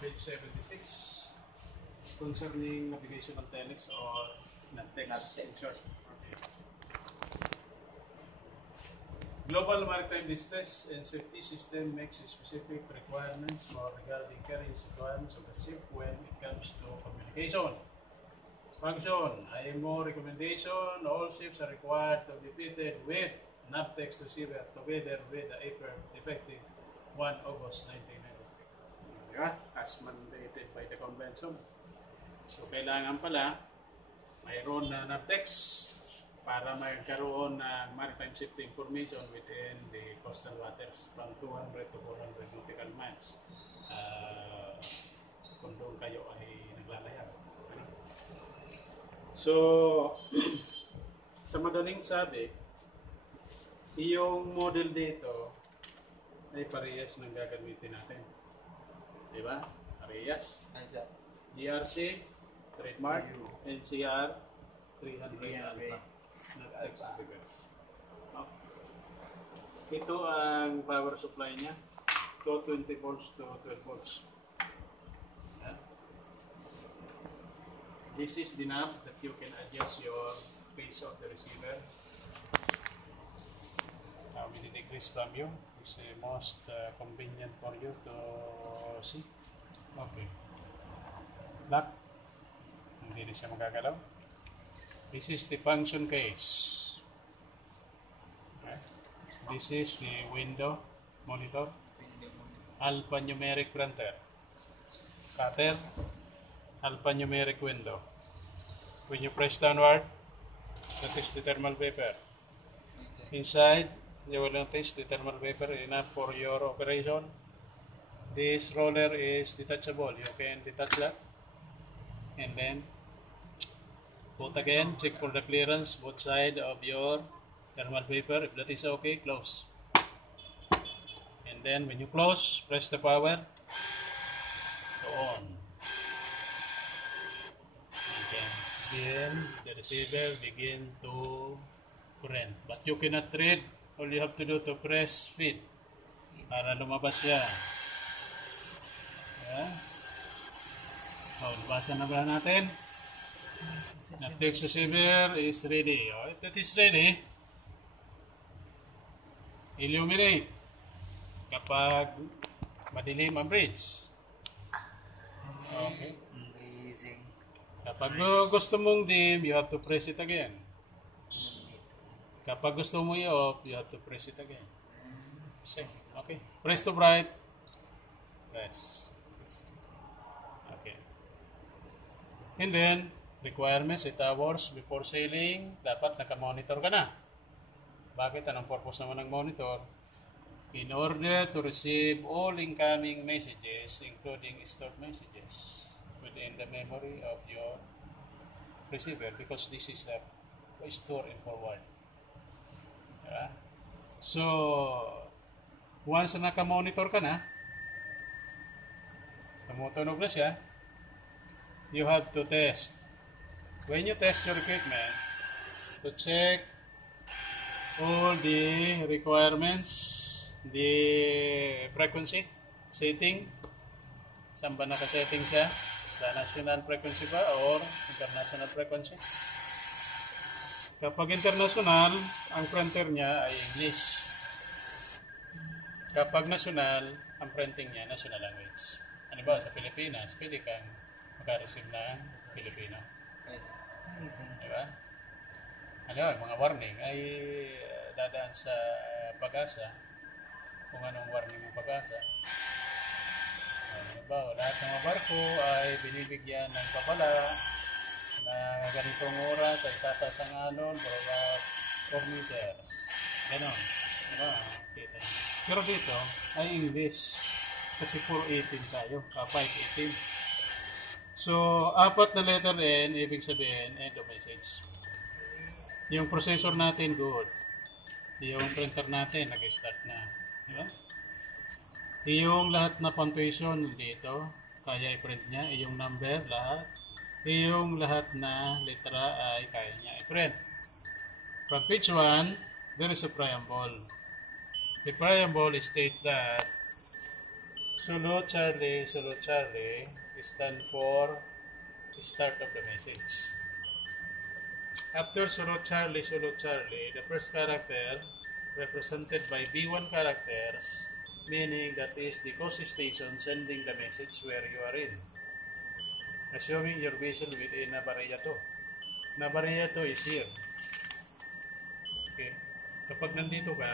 Page 76 concerning navigation of telex or NAVTEX in short. Okay. Global Maritime Distress and Safety System makes specific requirements for regarding carrying requirements of the ship when it comes to communication. Function, IMO recommendation, all ships are required to be fitted with NAVTEX receiver together with the effective 1 August 1993. Diba? As mandated by the convention. So, kailangan pala mayroon na NAVTEX para magkaroon ng maritime safety information within the coastal waters from 200 to 400 nautical miles. Kung doon kayo ay naglalayag. So, sa madaling sabi, yung model dito ay parehas ng gagamitin natin. Diba? Parehas. GRC, trademark, NCR, 300 alpha. Ito ang power supply niya. 220 volts to 12 volts. This is the knob that you can adjust your phase of the receiver. How many degrees from you is most convenient for you to see. Okay. Lock. Hindi na siya magagalaw. This is the function case. Okay. This is the window monitor. Alphanumeric printer. Cutter. Alphanumeric window. When you press downward, that is the thermal paper. Inside, you will notice the thermal paper enough for your operation. This roller is detachable. You can detach that. And then, put again, check for the clearance both sides of your thermal paper. If that is okay, close. And then, when you close, press the power to on. Then the receiver begin to current. But you cannot read. All you have to do to press feed para lumabas siya. Yeah. So, basa na ba natin? NAVTEX receiver is ready. Oh, if that is ready, illuminate kapag madilim ang bridge. Okay. Amazing. Kapag gusto mong dim, you have to press it again. Kapag gusto mo i-off, you have to press it again. Same. Okay. Press to bright. Press. Okay. And then, requirements, 8 hours before sailing, dapat naka-monitor ka na. Bakit? Anong purpose naman ng monitor? In order to receive all incoming messages, including stored messages, within the memory of your receiver, because this is a store and forward. Yeah. So, once na naka-monitor ka na, tumutunog na siya, you have to test. When you test your equipment, to check all the requirements, the frequency setting, saan ba naka-setting siya? Sa national frequency ba or international frequency? Kapag international, ang printer niya ay English. Kapag national, ang printing niya national language. Ano ba, sa Pilipinas, pwede kang makareceive ng Filipino. Diba? Ano, mga warning ay dadaan sa Pag-asa. Kung anong warning ng Pag-asa. Halimbawa, lahat ng mga barko ay binibigyan ng papala na ganitong oras ay tataas ang alon for about 4 meters. Ganon. Diba? Kita niyo. Pero dito ay English. Kasi 418 tayo. 518. So, 4 na letter N, ibig sabihin, end of message. Yung processor natin, good. Yung printer natin, nag-start na. Diba? Yung lahat na punctuation dito, kaya i-print niya. Yung number, lahat. Yung lahat na letra ay kaya niya i-print. From page 1, there is a preamble. The preamble states that Sulu Charlie stand for start of the message. After Sulu Charlie, the first character represented by B1 characters, meaning that is the host station sending the message where you are in. Assuming your vessel within Navarrete. Navarrete is here. Okay. Kapag nandito ka,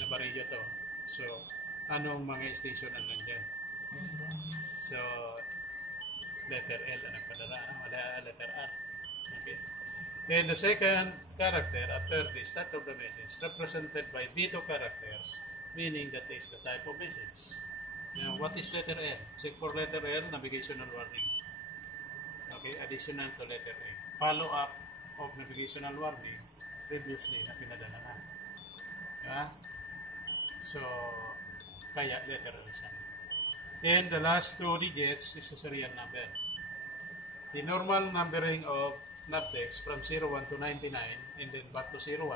Navarrete. So, anong mga station ang nandyan? So, letter L ang nagpadala, letter R. Okay. And the second character after the start of the message represented by B2 characters, meaning that is the type of message. Now, what is letter L? Check for letter L, navigational warning. Okay, additional to letter A. Follow up of navigational warning previously na pinadala na. Diba? So, kaya letter L siya. And the last two digits is a serial number. The normal numbering of navtext from 01 to 99 and then back to 01.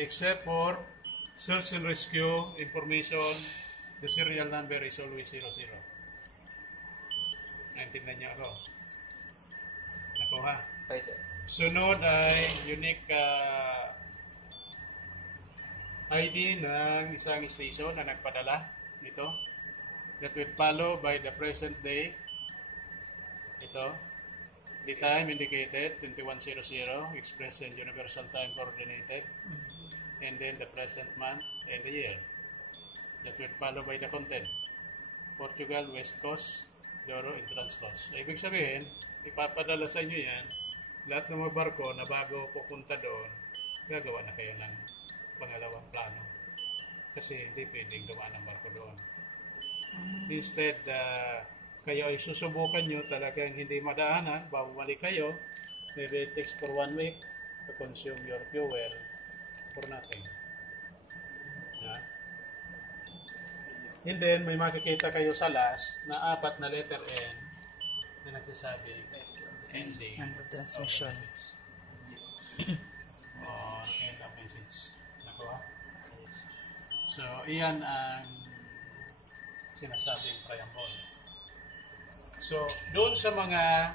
Except for search and rescue information, the serial number is always 00. Naintindihan niyo ako? Nakuha? Sunod ay unique ID ng isang station na nagpadala nito. That will follow by the present day. Ito. The time indicated, 2100, expressed in universal time coordinated. And then the present month and the year. That will follow by the content. Portugal, West Coast, Doro, and Transcoast. So, ibig sabihin, ipapadala sa inyo yan, lahat ng mga barko na bago pupunta doon, gagawa na kayo ng pangalawang plano. Kasi hindi pwedeng dumaan ang barko doon. Instead, kayo ay susubukan nyo talagang hindi madaanan, bumalik kayo, maybe it takes for 1 week to consume your fuel for nothing. Yeah. And then, may makikita kayo sa last na 4 na letter N na nagsasabi ending End of transmission. End of message. Nakuha? So, iyan ang sinasabing preamble. So, doon sa mga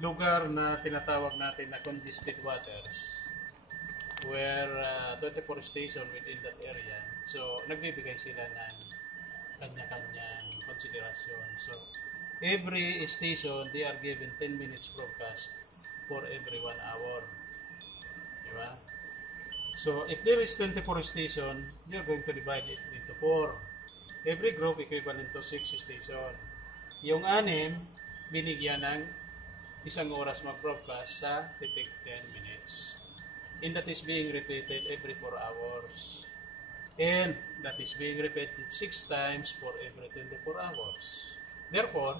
lugar na tinatawag natin na congested waters, where 24 station within that area, so nagbibigay sila ng kanya-kanyang konsiderasyon. So, every station, they are given 10 minutes broadcast for every 1 hour. Diba? So, if there is 24 station, you're going to divide it into 4. Every group equivalent to 6 station. Yung 6, binigyan ng 1 oras mag-broadcast sa 10 minutes. And that is being repeated every 4 hours. And that is being repeated 6 times for every 24 hours. Therefore,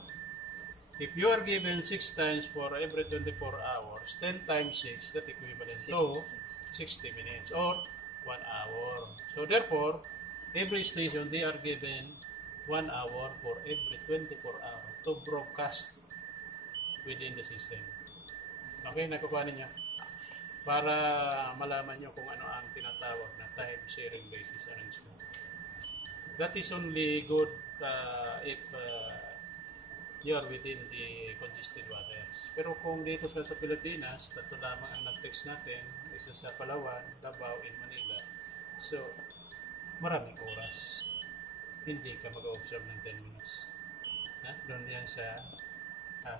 if you are given 6 times for every 24 hours, 10 times 6, that equivalent to 60 minutes or 1 hour. So therefore, every station, they are given 1 hour for every 24 hours to broadcast within the system. Okay, nakukuha ninyo? Para malaman nyo kung ano ang tinatawag na time sharing basis arrangement. That is only good if you are within the congested waters. Pero kung dito sa Pilipinas, tatlo lamang ang nag-text natin, isa sa Palawan, Davao, and Manila. So, maraming oras. Hindi ka mag-observe ng 10 minutes. Doon yan sa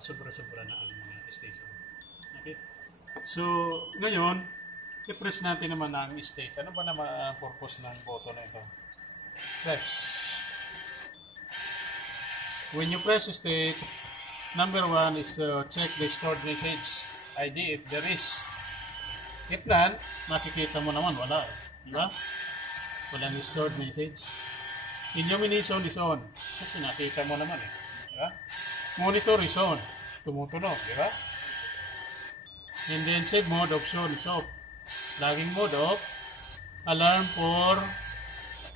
sobra-sobra na ang mga station. Okay? So, ngayon, i-press natin naman ang state. Ano ba naman ang purpose ng button na ito? Press. When you press state, number 1 is to check the stored message ID if there is. If none, makikita mo naman, wala. Diba? Walang stored message. Illumination is on. Kasi nakita mo naman eh. Diba? Monitor is on. Tumutunog. Diba? And then save mode option is off. Logging mode off. Alarm for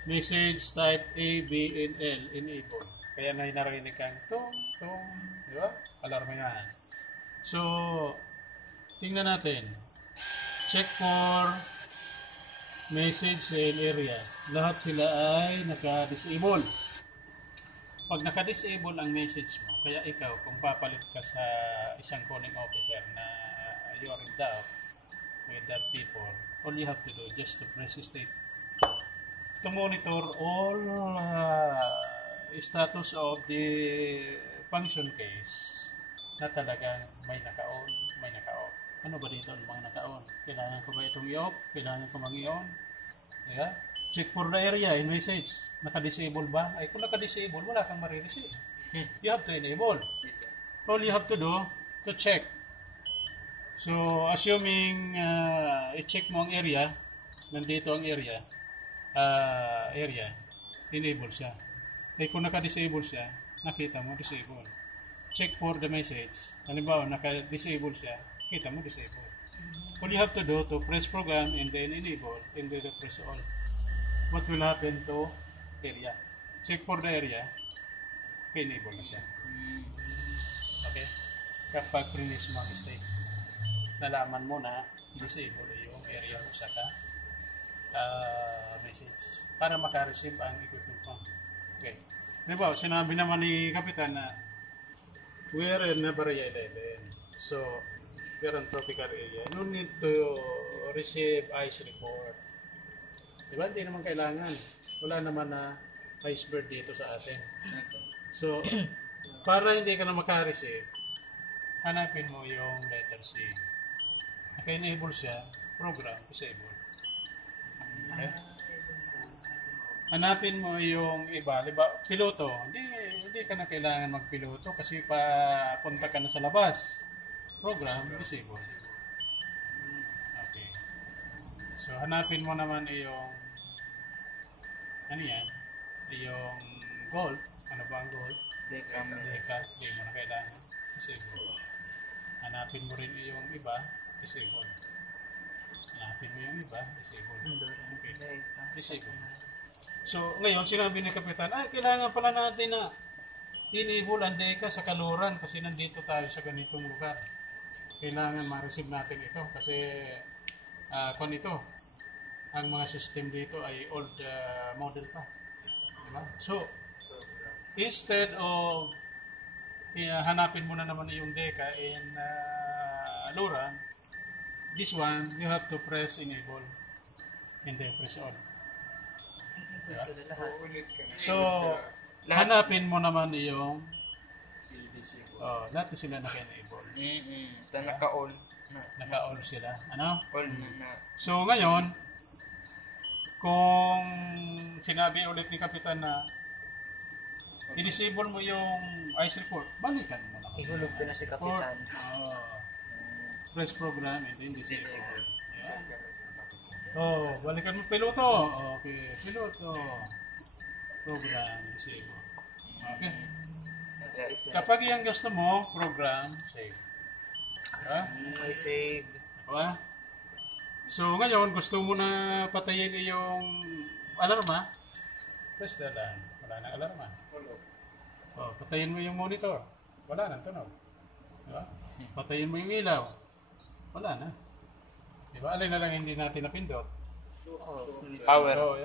message type A, B, and L enable. Kaya may narinig kang tong. Diba? Alarm yan. So, tingnan natin. Check for message and area. Lahat sila ay naka-disable. Pag naka-disable ang message mo, kaya ikaw, kung papalit ka sa isang calling officer na you are in doubt with that people, all you have to do just to press state to monitor all status of the function case na talagang may naka-on, may naka-off. Ano ba dito ang mga naka-on? Kailangan ko ba itong i-off? Kailangan ko mag-i-on? Yeah? Check for the area in message. Naka-disable ba? Ay, kung naka-disable, wala kang marireceive. You have to enable. All you have to do to check. So, assuming i-check mo ang area, nandito ang area, enable siya. Eh, kung naka-disable siya, nakita mo disable. Check for the message. Halimbawa, naka-disable siya, kita mo disable. All you have to do to press program and then enable and then press all. What will happen to area? Check for the area, enable na siya. Okay? Kapag prinis mo ang state, nalaman mo na disable yung area mo sa message para maka-receive ang equipment mo. Okay. Diba, sinabi naman ni Kapitan na we are in Nabaraya 11. So, we are on tropical area. No need to receive ice report. Diba? Hindi naman kailangan. Wala naman na iceberg dito sa atin. So, para hindi ka na maka-receive, hanapin mo yung letter C. Naka-enable siya, program, disable. Okay? Hanapin mo yung iba, diba, piloto. Hindi ka na kailangan magpiloto kasi punta ka na sa labas. Program, disable. Okay. So, hanapin mo naman yung ano yan? Yung gold. Ano ba ang gold? Deka. Hindi mo na kailangan. Disable. Hanapin mo rin yung iba. Disable. Hanapin mo yung iba. Disable. Okay. Disable. So, ngayon, sinabi ni Kapitan, kailangan pala natin na enable ang Deka sa kaluran kasi nandito tayo sa ganitong lugar. Kailangan ma-receive natin ito kasi kung ito, ang mga system dito ay old model pa. Diba? So, instead of hanapin mo na naman yung Deka in Luran, this one, you have to press enable and then press on. Diba? So, hanapin mo naman yung lahat sila naka-enable. Naka-all. Naka-all sila. Ano? All na. So, ngayon, kung sinabi ulit ni Kapitan na i-disable mo yung ice report, balikan mo naman. Ihulog ko na si Kapitan. Press program and then disable. Balikan mo piloto. Okay, piloto. Program, disable. Okay. Kapag yung gusto mo, program, save. Diba? May save. Diba? So, ngayon, gusto mo na patayin yung alarma, press the alarm. Wala nang alarma. Patayin mo yung monitor. Wala nang tunog. Diba? Patayin mo yung ilaw. Wala na. Diba? Alin na lang hindi natin napindot. Power.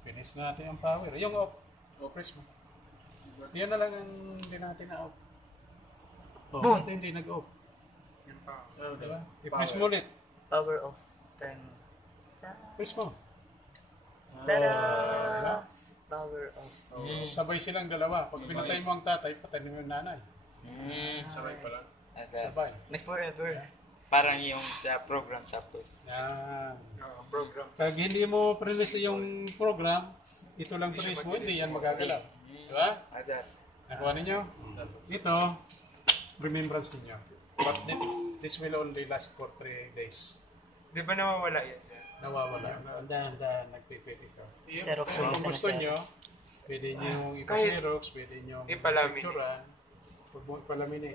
Finish natin ang power. Yung off. Press mo. Yan na lang ang hindi natin na-off. Boom! Ito hindi nag-off. Diba? I-press mo ulit. Power off. Turn. Press mo. Tada! Diba? Power off. Sabay silang dalawa. Pag pinatay mo ang tatay, patay mo yung nanay. Sabay pala. Sabay. May forever. Parang yung sa program tapos. Yan. Program. Pag hindi mo press yung program, ito lang press mo, hindi yan magagalaw. Diba? Azar. Nakuha ninyo? Ito, remembrance ninyo. But this will only last for 3 days. Di ba nawawala yan, sir? Nawawala. Dahan-dahan, nagpipili ka. Xerox So, mo kung isa na gusto siya. nyo, pwede nyo ipa-xerox, pwede nyo ipalaminate. picturean. Huwag mo ipalaminate.